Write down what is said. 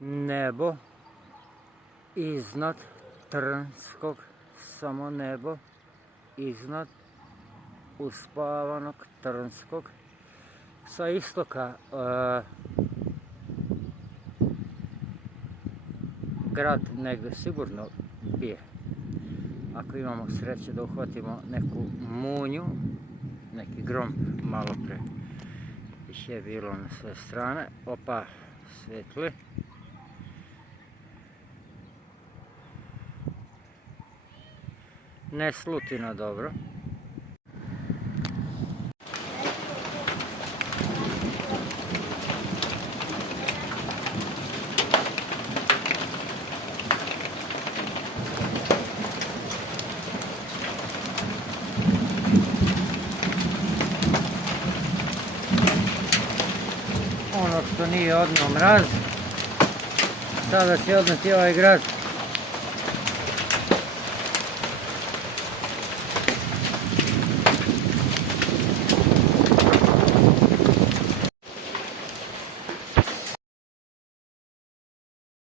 Nebo iznad Trnskog, samo nebo iznad uspavanog Trnskog. Sa istoka grad negdje sigurno bije. Ako imamo sreće da uhvatimo neku munju, neki grom malo pre ih je bilo na sve strane. Opa, svetli. Ne slutina dobro. Ono što nije odno mraz, sada će odneti ovaj grad.